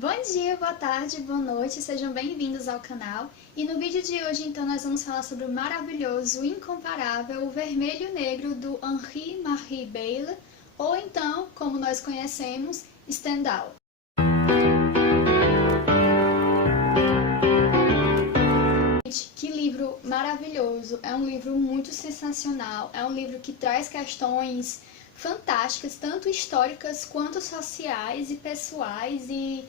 Bom dia, boa tarde, boa noite, sejam bem-vindos ao canal. E no vídeo de hoje, então, nós vamos falar sobre o maravilhoso, incomparável, o Vermelho e Negro do Henri-Marie Beyle, ou então, como nós conhecemos, Stendhal. Que livro maravilhoso, é um livro muito sensacional, é um livro que traz questões fantásticas, tanto históricas quanto sociais e pessoais, e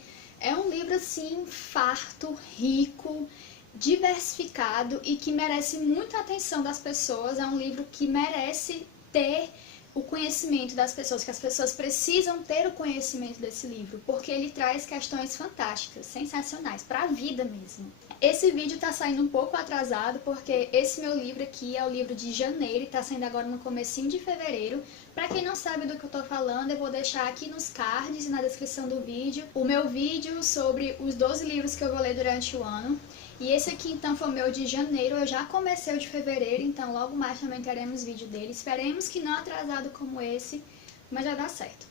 é um livro assim farto, rico, diversificado e que merece muita atenção das pessoas. É um livro que merece ter o conhecimento das pessoas, que as pessoas precisam ter o conhecimento desse livro, porque ele traz questões fantásticas, sensacionais, para a vida mesmo. Esse vídeo tá saindo um pouco atrasado, porque esse meu livro aqui é o livro de janeiro e tá saindo agora no comecinho de fevereiro. Pra quem não sabe do que eu tô falando, eu vou deixar aqui nos cards e na descrição do vídeo o meu vídeo sobre os 12 livros que eu vou ler durante o ano. E esse aqui então foi o meu de janeiro, eu já comecei o de fevereiro, então logo mais também teremos vídeo dele. Esperemos que não atrasado como esse, mas já dá certo.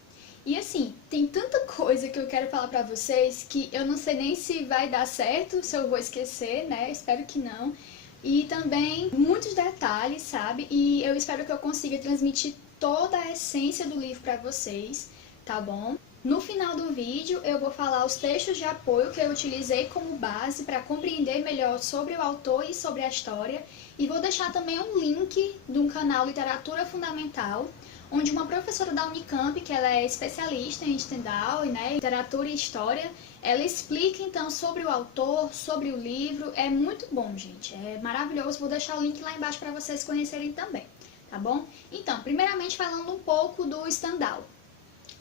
E assim, tem tanta coisa que eu quero falar pra vocês que eu não sei nem se vai dar certo, se eu vou esquecer, né? Espero que não. E também muitos detalhes, sabe? E eu espero que eu consiga transmitir toda a essência do livro pra vocês, tá bom? No final do vídeo eu vou falar os textos de apoio que eu utilizei como base para compreender melhor sobre o autor e sobre a história, e vou deixar também um link de um canal Literatura Fundamental, onde uma professora da Unicamp, que ela é especialista em Stendhal, né, literatura e história, ela explica então sobre o autor, sobre o livro. É muito bom, gente, é maravilhoso. Vou deixar o link lá embaixo para vocês conhecerem também, tá bom? Então, primeiramente falando um pouco do Stendhal.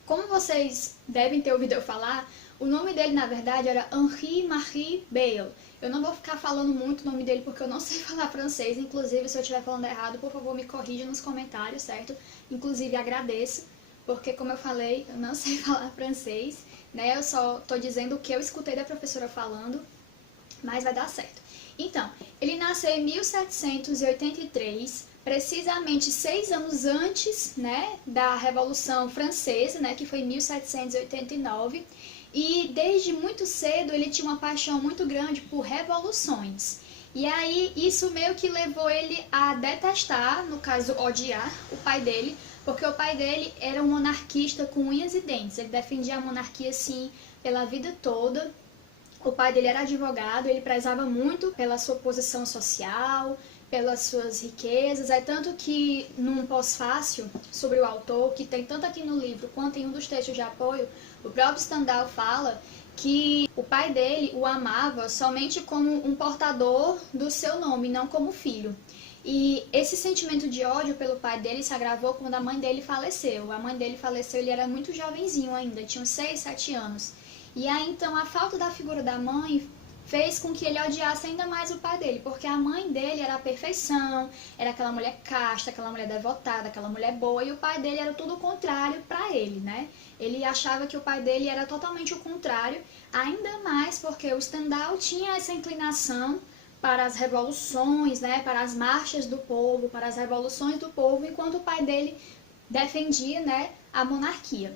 Como vocês devem ter ouvido eu falar, o nome dele na verdade era Henri-Marie Beyle. Eu não vou ficar falando muito o nome dele porque eu não sei falar francês, inclusive se eu estiver falando errado, por favor me corrija nos comentários, certo? Inclusive agradeço, porque como eu falei, eu não sei falar francês, né? Eu só tô dizendo o que eu escutei da professora falando, mas vai dar certo. Então, ele nasceu em 1783, precisamente 6 anos antes, né, da Revolução Francesa, né, que foi em 1789, e desde muito cedo ele tinha uma paixão muito grande por revoluções. E aí isso meio que levou ele a detestar, no caso odiar, o pai dele, porque o pai dele era um monarquista com unhas e dentes. Ele defendia a monarquia assim pela vida toda. O pai dele era advogado, ele prezava muito pela sua posição social, pelas suas riquezas. É tanto que num pós-fácil sobre o autor, que tem tanto aqui no livro quanto em um dos textos de apoio, o próprio Stendhal fala que o pai dele o amava somente como um portador do seu nome, não como filho. E esse sentimento de ódio pelo pai dele se agravou quando a mãe dele faleceu. A mãe dele faleceu, ele era muito jovenzinho ainda, tinha uns 6, 7 anos. E aí então a falta da figura da mãe fez com que ele odiasse ainda mais o pai dele, porque a mãe dele era a perfeição, era aquela mulher casta, aquela mulher devotada, aquela mulher boa, e o pai dele era tudo o contrário para ele, né? Ele achava que o pai dele era totalmente o contrário, ainda mais porque o Stendhal tinha essa inclinação para as revoluções, né, para as marchas do povo, para as revoluções do povo, enquanto o pai dele defendia, né, a monarquia.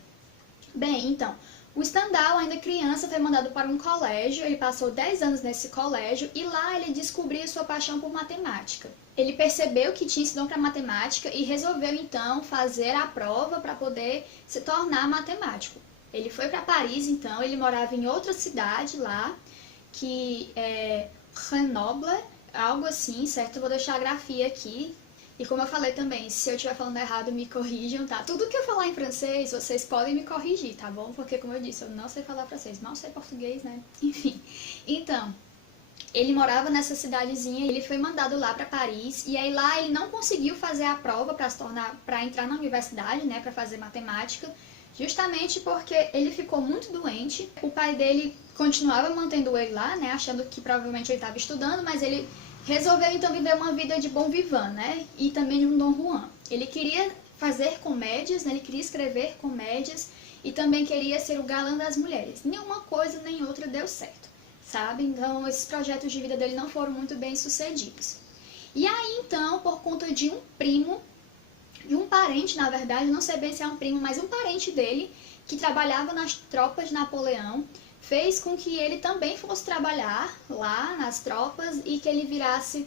Bem, então, o Stendhal, ainda criança, foi mandado para um colégio. Ele passou 10 anos nesse colégio e lá ele descobriu sua paixão por matemática. Ele percebeu que tinha esse dom para matemática e resolveu então fazer a prova para poder se tornar matemático. Ele foi para Paris, então, ele morava em outra cidade lá, que é Grenoble, algo assim, certo? Eu vou deixar a grafia aqui. E como eu falei também, se eu estiver falando errado, me corrijam, tá? Tudo que eu falar em francês, vocês podem me corrigir, tá bom? Porque, como eu disse, eu não sei falar francês, mal sei português, né? Enfim. Então, ele morava nessa cidadezinha, ele foi mandado lá para Paris, e aí lá ele não conseguiu fazer a prova para entrar na universidade, né? Para fazer matemática, justamente porque ele ficou muito doente. O pai dele continuava mantendo ele lá, né? Achando que provavelmente ele estava estudando, mas ele resolveu então viver uma vida de bom vivant, né? E também de um Dom Juan. Ele queria fazer comédias, né? Ele queria escrever comédias e também queria ser o galã das mulheres. Nenhuma coisa nem outra deu certo, sabe? Então esses projetos de vida dele não foram muito bem sucedidos. E aí então, por conta de um primo, de um parente na verdade, não sei bem se é um primo, mas um parente dele, que trabalhava nas tropas de Napoleão, fez com que ele também fosse trabalhar lá nas tropas e que ele virasse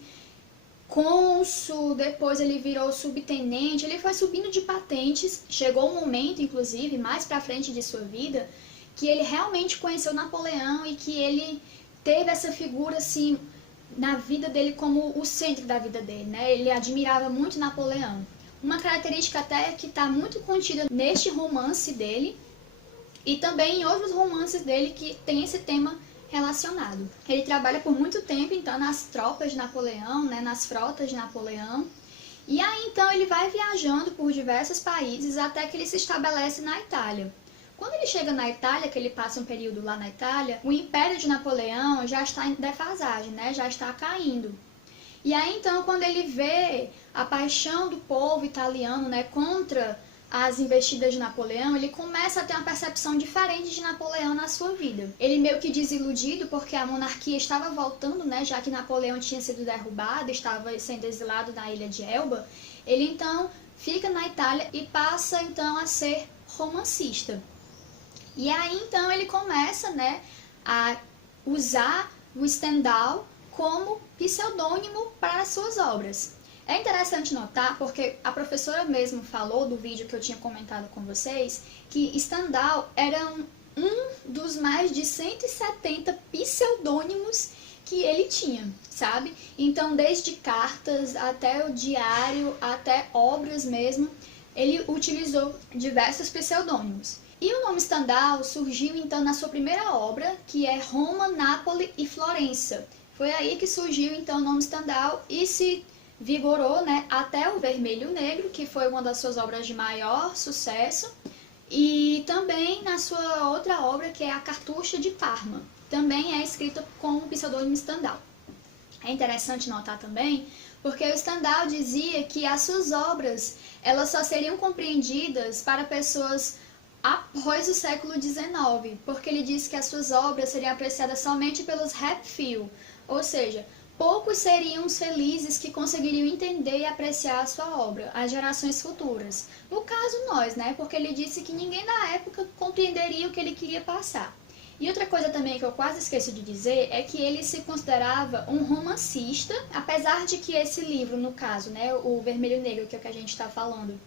cônsul, depois ele virou subtenente, ele foi subindo de patentes. Chegou um momento, inclusive, mais pra frente de sua vida, que ele realmente conheceu Napoleão e que ele teve essa figura, assim, na vida dele como o centro da vida dele, né? Ele admirava muito Napoleão. Uma característica até que está muito contida neste romance dele e também em outros romances dele que tem esse tema relacionado. Ele trabalha por muito tempo, então, nas tropas de Napoleão, né, nas frotas de Napoleão. E aí, então, ele vai viajando por diversos países até que ele se estabelece na Itália. Quando ele chega na Itália, que ele passa um período lá na Itália, o Império de Napoleão já está em defasagem, né, já está caindo. E aí, então, quando ele vê a paixão do povo italiano, né, contra as investidas de Napoleão, ele começa a ter uma percepção diferente de Napoleão na sua vida. Ele meio que desiludido porque a monarquia estava voltando, né, já que Napoleão tinha sido derrubado, estava sendo exilado na ilha de Elba, ele então fica na Itália e passa então a ser romancista. E aí então ele começa, né, a usar o Stendhal como pseudônimo para as suas obras. É interessante notar, porque a professora mesmo falou do vídeo que eu tinha comentado com vocês, que Stendhal era um dos mais de 170 pseudônimos que ele tinha, sabe? Então, desde cartas até o diário, até obras mesmo, ele utilizou diversos pseudônimos. E o nome Stendhal surgiu então na sua primeira obra, que é Roma, Nápoles e Florença. Foi aí que surgiu então o nome Stendhal e se vigorou, né, até o Vermelho Negro, que foi uma das suas obras de maior sucesso, e também na sua outra obra, que é a Cartucha de Parma, também é escrita com o pseudônimo Stendhal. É interessante notar também, porque o Stendhal dizia que as suas obras elas só seriam compreendidas para pessoas após o século XIX, porque ele disse que as suas obras seriam apreciadas somente pelos Hepfil, ou seja, poucos seriam os felizes que conseguiriam entender e apreciar a sua obra, as gerações futuras. No caso, nós, né? Porque ele disse que ninguém na época compreenderia o que ele queria passar. E outra coisa também que eu quase esqueço de dizer é que ele se considerava um romancista, apesar de que esse livro, no caso, né, o Vermelho Negro, que é o que a gente está falando,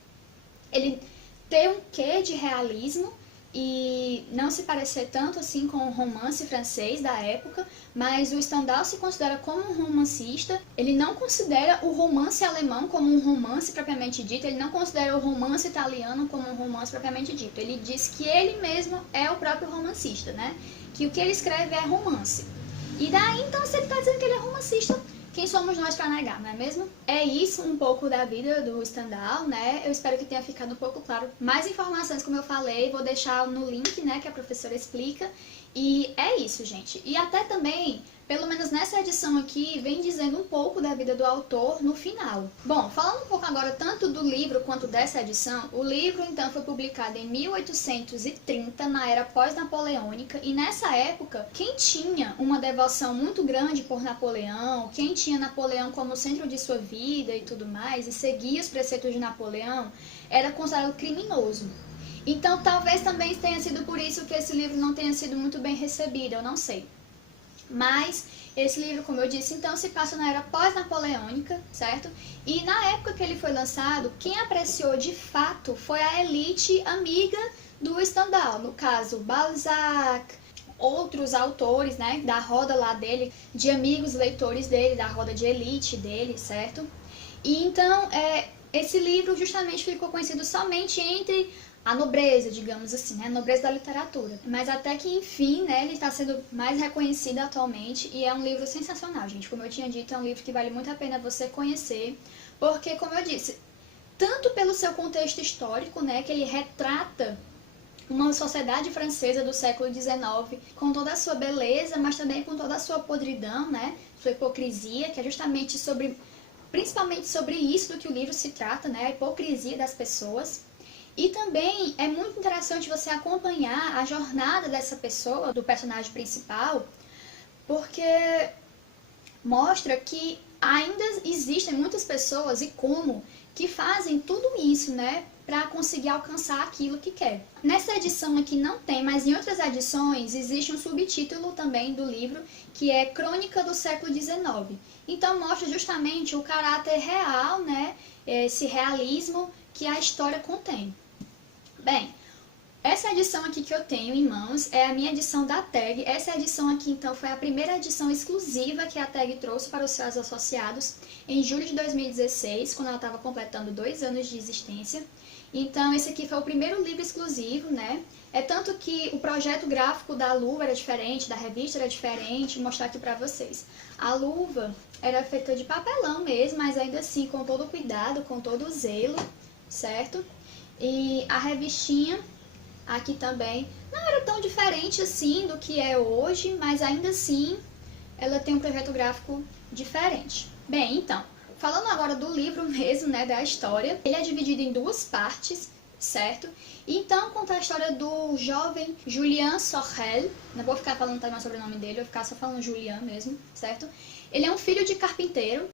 ele tem um quê de realismo, e não se parecer tanto assim com o romance francês da época, mas o Stendhal se considera como um romancista. Ele não considera o romance alemão como um romance propriamente dito, ele não considera o romance italiano como um romance propriamente dito. Ele diz que ele mesmo é o próprio romancista, né? Que o que ele escreve é romance. E daí, então, se ele está dizendo que ele é romancista, quem somos nós para negar, não é mesmo? É isso um pouco da vida do Stendhal, né? Eu espero que tenha ficado um pouco claro. Mais informações, como eu falei, vou deixar no link, né, que a professora explica. E é isso, gente. E até também, pelo menos nessa edição aqui, vem dizendo um pouco da vida do autor no final. Bom, falando um pouco agora tanto do livro quanto dessa edição, o livro então foi publicado em 1830, na era pós-napoleônica, e nessa época, quem tinha uma devoção muito grande por Napoleão, quem tinha Napoleão como centro de sua vida e tudo mais, e seguia os preceitos de Napoleão, era considerado criminoso. Então, talvez também tenha sido por isso que esse livro não tenha sido muito bem recebido, eu não sei. Mas esse livro, como eu disse, então se passa na era pós-napoleônica, certo? E na época que ele foi lançado, quem apreciou de fato foi a elite amiga do Stendhal, no caso Balzac, outros autores, né, da roda lá dele, de amigos leitores dele, da roda de elite dele, certo? E então, esse livro justamente ficou conhecido somente entre a nobreza, digamos assim, né? A nobreza da literatura. Mas até que, enfim, né, ele está sendo mais reconhecido atualmente e é um livro sensacional, gente. Como eu tinha dito, é um livro que vale muito a pena você conhecer, porque, como eu disse, tanto pelo seu contexto histórico, né, que ele retrata uma sociedade francesa do século XIX com toda a sua beleza, mas também com toda a sua podridão, né, sua hipocrisia, que é justamente principalmente sobre isso do que o livro se trata, né, a hipocrisia das pessoas. E também é muito interessante você acompanhar a jornada dessa pessoa, do personagem principal, porque mostra que ainda existem muitas pessoas, e como, que fazem tudo isso, né, para conseguir alcançar aquilo que quer. Nessa edição aqui não tem, mas em outras edições existe um subtítulo também do livro, que é Crônica do século XIX. Então mostra justamente o caráter real, né, esse realismo que a história contém. Bem, essa edição aqui que eu tenho em mãos é a minha edição da TAG. Essa edição aqui, então, foi a primeira edição exclusiva que a TAG trouxe para os seus associados em julho de 2016, quando ela estava completando 2 anos de existência. Então, esse aqui foi o primeiro livro exclusivo, né? É tanto que o projeto gráfico da luva era diferente, da revista era diferente, vou mostrar aqui para vocês. A luva era feita de papelão mesmo, mas ainda assim com todo o cuidado, com todo o zelo, certo? E a revistinha aqui também não era tão diferente assim do que é hoje, mas ainda assim ela tem um projeto gráfico diferente. Bem, então, falando agora do livro mesmo, né, da história, ele é dividido em 2 partes, certo? Então, conta a história do jovem Julien Sorel, não vou ficar falando também sobre o sobrenome dele, vou ficar só falando Julien mesmo, certo? Ele é um filho de carpinteiro.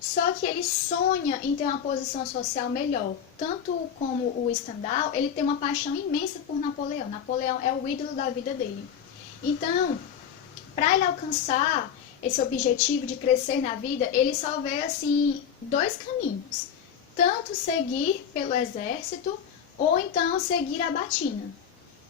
Só que ele sonha em ter uma posição social melhor. Tanto como o Stendhal, ele tem uma paixão imensa por Napoleão. Napoleão é o ídolo da vida dele. Então, para ele alcançar esse objetivo de crescer na vida, ele só vê assim 2 caminhos. Tanto seguir pelo exército ou então seguir a batina.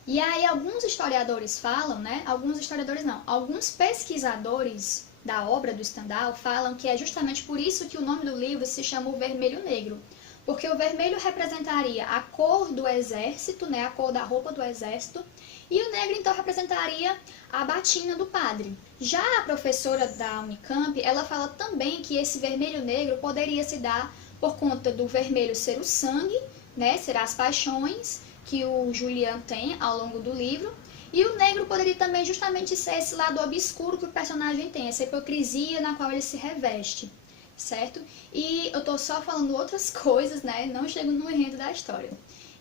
E aí alguns historiadores falam, né? Alguns historiadores não, alguns pesquisadores da obra do Stendhal falam que é justamente por isso que o nome do livro se chama O Vermelho Negro, porque o vermelho representaria a cor do exército, né, a cor da roupa do exército, e o negro então representaria a batina do padre. Já a professora da Unicamp, ela fala também que esse vermelho negro poderia se dar por conta do vermelho ser o sangue, né, ser as paixões que o Julien tem ao longo do livro, e o negro poderia também justamente ser esse lado obscuro que o personagem tem, essa hipocrisia na qual ele se reveste, certo? E eu tô só falando outras coisas, né? Não chego no enredo da história.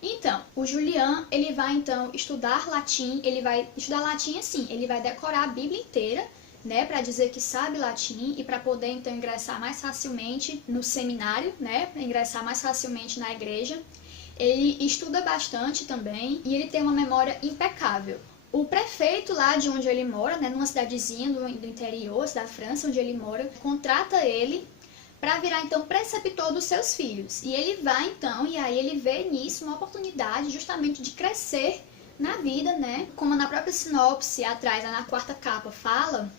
Então, o Julien, ele vai então estudar latim, ele vai estudar latim assim, ele vai decorar a Bíblia inteira, né, para dizer que sabe latim e para poder então ingressar mais facilmente no seminário, né, para ingressar mais facilmente na igreja. Ele estuda bastante também e ele tem uma memória impecável. O prefeito lá de onde ele mora, né, numa cidadezinha do interior da França, onde ele mora, contrata ele para virar então preceptor dos seus filhos. E ele vai então, e aí ele vê nisso uma oportunidade justamente de crescer na vida, né? Como na própria sinopse atrás, na 4ª capa, fala,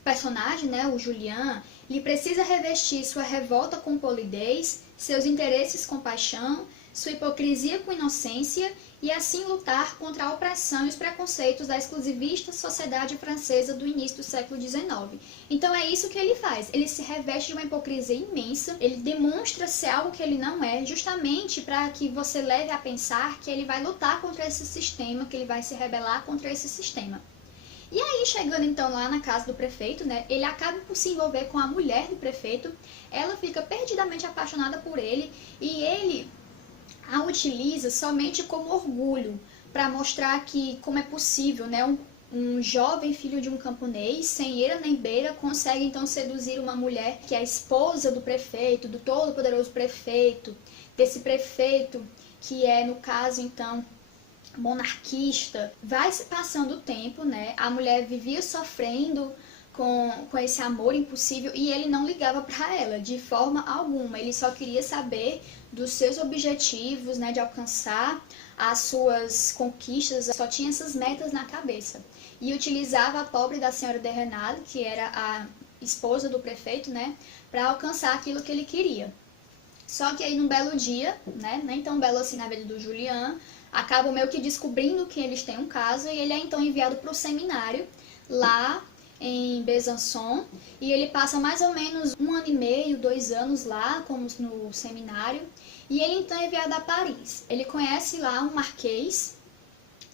o personagem, né, o Julien, ele precisa revestir sua revolta com polidez, seus interesses com paixão, sua hipocrisia com inocência e assim lutar contra a opressão e os preconceitos da exclusivista sociedade francesa do início do século XIX. Então é isso que ele faz, ele se reveste de uma hipocrisia imensa, ele demonstra ser algo que ele não é, justamente para que você leve a pensar que ele vai lutar contra esse sistema, que ele vai se rebelar contra esse sistema. E aí, chegando então lá na casa do prefeito, né, ele acaba por se envolver com a mulher do prefeito, ela fica perdidamente apaixonada por ele e ele a utiliza somente como orgulho, para mostrar que como é possível, né, um jovem filho de um camponês, sem eira nem beira, consegue então seduzir uma mulher que é a esposa do prefeito, do todo-poderoso prefeito, desse prefeito que é, no caso, então, monarquista. Vai se passando o tempo, né, a mulher vivia sofrendo com esse amor impossível e ele não ligava para ela de forma alguma, ele só queria saber dos seus objetivos, né, de alcançar as suas conquistas, só tinha essas metas na cabeça. E utilizava a pobre da senhora de Renal, que era a esposa do prefeito, né, para alcançar aquilo que ele queria. Só que aí num belo dia, né, nem tão belo assim na vida do Julien, acabam meio que descobrindo que eles têm um caso e ele é então enviado para o seminário lá em Besançon, e ele passa mais ou menos 1 ano e meio, 2 anos lá, como no seminário, e ele então é enviado a Paris. Ele conhece lá um marquês,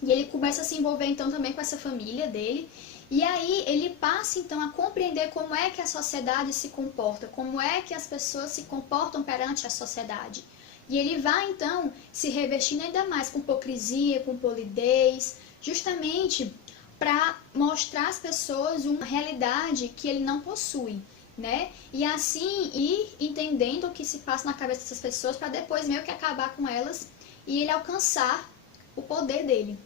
e ele começa a se envolver então também com essa família dele, e aí ele passa então a compreender como é que a sociedade se comporta, como é que as pessoas se comportam perante a sociedade. E ele vai então se revestindo ainda mais com hipocrisia, com polidez, justamente para mostrar às pessoas uma realidade que ele não possui, né? E assim ir entendendo o que se passa na cabeça dessas pessoas para depois meio que acabar com elas e ele alcançar o poder dele.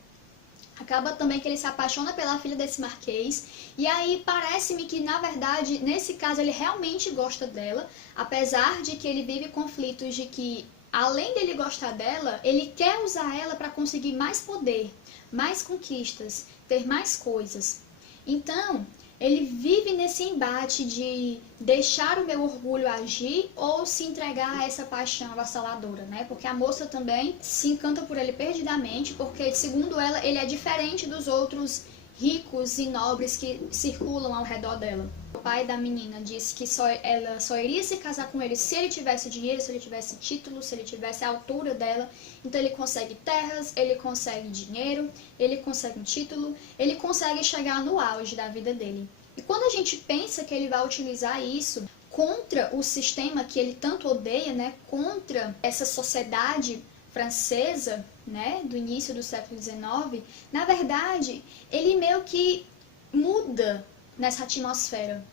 Acaba também que ele se apaixona pela filha desse marquês, e aí parece-me que, na verdade, nesse caso ele realmente gosta dela, apesar de que ele vive conflitos de que, além dele gostar dela, ele quer usar ela para conseguir mais poder, mais conquistas, ter mais coisas. Então, ele vive nesse embate de deixar o meu orgulho agir ou se entregar a essa paixão avassaladora, né? Porque a moça também se encanta por ele perdidamente, porque, segundo ela, ele é diferente dos outros ricos e nobres que circulam ao redor dela. O pai da menina disse que ela só iria se casar com ele se ele tivesse dinheiro, se ele tivesse título, se ele tivesse a altura dela. Então ele consegue terras, ele consegue dinheiro, ele consegue um título, ele consegue chegar no auge da vida dele. E quando a gente pensa que ele vai utilizar isso contra o sistema que ele tanto odeia, né, contra essa sociedade francesa, né, do início do século XIX, na verdade, ele meio que muda nessa atmosfera.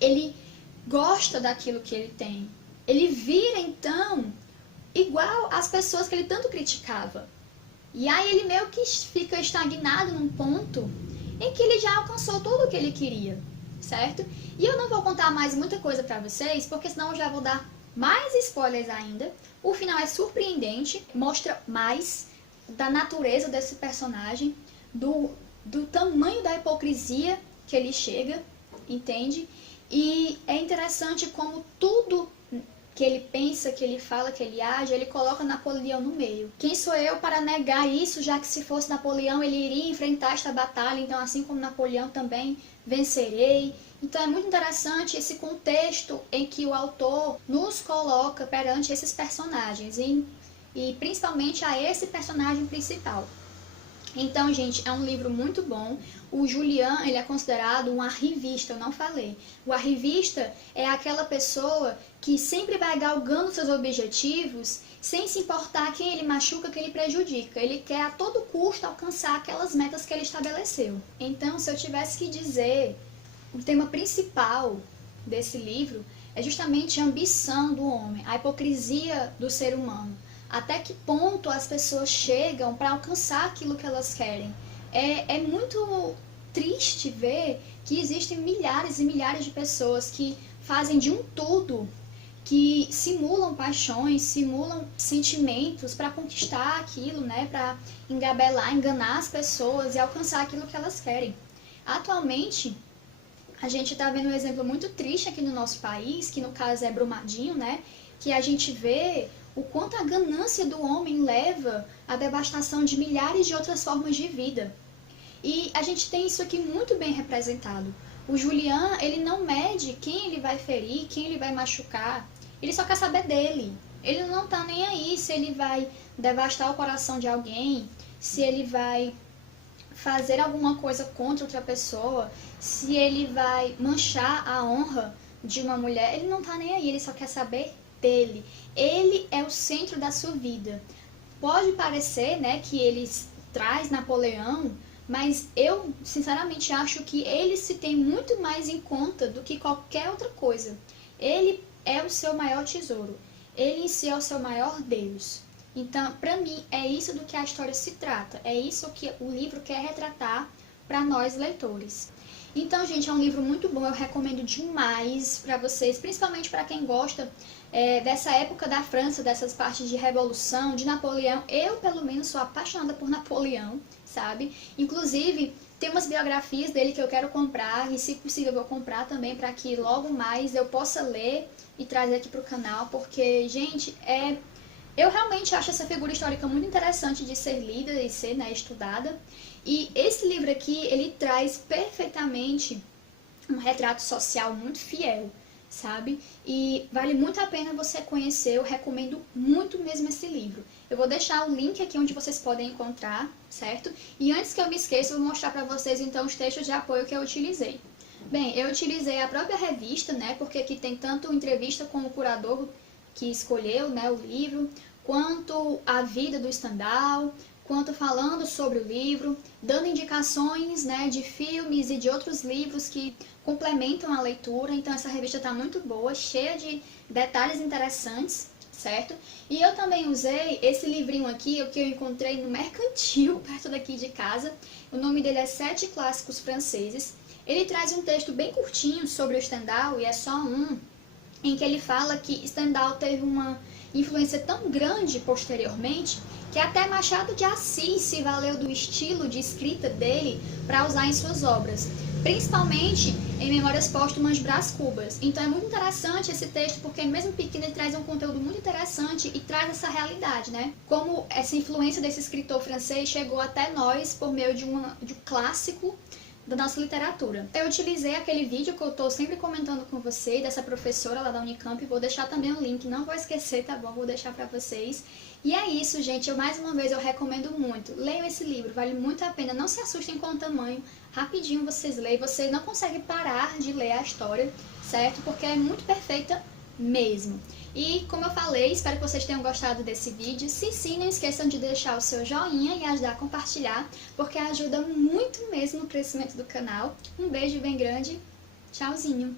Ele gosta daquilo que ele tem. Ele vira, então, igual às pessoas que ele tanto criticava. E aí ele meio que fica estagnado num ponto em que ele já alcançou tudo o que ele queria, certo? E eu não vou contar mais muita coisa pra vocês, porque senão eu já vou dar mais spoilers ainda. O final é surpreendente, mostra mais da natureza desse personagem, do tamanho da hipocrisia que ele chega, entende? E é interessante como tudo que ele pensa, que ele fala, que ele age, ele coloca Napoleão no meio. Quem sou eu para negar isso, já que se fosse Napoleão ele iria enfrentar esta batalha, então assim como Napoleão também vencerei. Então é muito interessante esse contexto em que o autor nos coloca perante esses personagens, e principalmente a esse personagem principal. Então, gente, é um livro muito bom. O Julian, ele é considerado um arrivista, eu não falei. O arrivista é aquela pessoa que sempre vai galgando seus objetivos sem se importar quem ele machuca, quem ele prejudica. Ele quer a todo custo alcançar aquelas metas que ele estabeleceu. Então, se eu tivesse que dizer, o tema principal desse livro é justamente a ambição do homem, a hipocrisia do ser humano. Até que ponto as pessoas chegam para alcançar aquilo que elas querem. É muito triste ver que existem milhares e milhares de pessoas que fazem de um tudo, que simulam paixões, simulam sentimentos para conquistar aquilo, né? Para engabelar, enganar as pessoas e alcançar aquilo que elas querem. Atualmente, a gente está vendo um exemplo muito triste aqui no nosso país, que no caso é Brumadinho, né? Que a gente vê o quanto a ganância do homem leva à devastação de milhares de outras formas de vida. E a gente tem isso aqui muito bem representado. O Julian, ele não mede quem ele vai ferir, quem ele vai machucar. Ele só quer saber dele. Ele não tá nem aí se ele vai devastar o coração de alguém, se ele vai fazer alguma coisa contra outra pessoa, se ele vai manchar a honra de uma mulher. Ele não tá nem aí, ele só quer saber dele. Ele é o centro da sua vida. Pode parecer, né, que ele traz Napoleão, mas eu sinceramente acho que ele se tem muito mais em conta do que qualquer outra coisa. Ele é o seu maior tesouro. Ele em si é o seu maior Deus. Então, para mim, é isso do que a história se trata. É isso que o livro quer retratar para nós leitores. Então, gente, é um livro muito bom, eu recomendo demais para vocês, principalmente para quem gosta dessa época da França, dessas partes de revolução, de Napoleão. Eu, pelo menos, sou apaixonada por Napoleão, sabe? Inclusive, tem umas biografias dele que eu quero comprar, e se possível eu vou comprar também para que logo mais eu possa ler e trazer aqui para o canal, porque, gente, eu realmente acho essa figura histórica muito interessante de ser lida e ser, né, estudada. E esse livro aqui, ele traz perfeitamente um retrato social muito fiel, sabe? E vale muito a pena você conhecer, eu recomendo muito mesmo esse livro. Eu vou deixar o link aqui onde vocês podem encontrar, certo? E antes que eu me esqueça, eu vou mostrar para vocês então os textos de apoio que eu utilizei. Bem, eu utilizei a própria revista, né? Porque aqui tem tanto entrevista com o curador que escolheu, né, o livro, quanto a vida do Stendhal, quanto falando sobre o livro, dando indicações, né, de filmes e de outros livros que complementam a leitura. Então essa revista está muito boa, cheia de detalhes interessantes, certo? E eu também usei esse livrinho aqui, o que eu encontrei no Mercantil, perto daqui de casa. O nome dele é 7 Clássicos Franceses. Ele traz um texto bem curtinho sobre o Stendhal, e é só um, em que ele fala que Stendhal teve uma influência tão grande posteriormente que até Machado de Assis se valeu do estilo de escrita dele para usar em suas obras, principalmente em Memórias Póstumas de Brás Cubas. Então é muito interessante esse texto, porque mesmo pequeno ele traz um conteúdo muito interessante e traz essa realidade, né? Como essa influência desse escritor francês chegou até nós por meio de um clássico da nossa literatura. Eu utilizei aquele vídeo que eu tô sempre comentando com você, dessa professora lá da Unicamp, vou deixar também o link, não vou esquecer, tá bom? Vou deixar pra vocês. E é isso, gente, mais uma vez eu recomendo muito. Leiam esse livro, vale muito a pena, não se assustem com o tamanho, rapidinho vocês leem, você não consegue parar de ler a história, certo? Porque é muito perfeita mesmo. E como eu falei, espero que vocês tenham gostado desse vídeo. Se sim, não esqueçam de deixar o seu joinha e ajudar a compartilhar, porque ajuda muito mesmo no crescimento do canal. Um beijo bem grande, tchauzinho!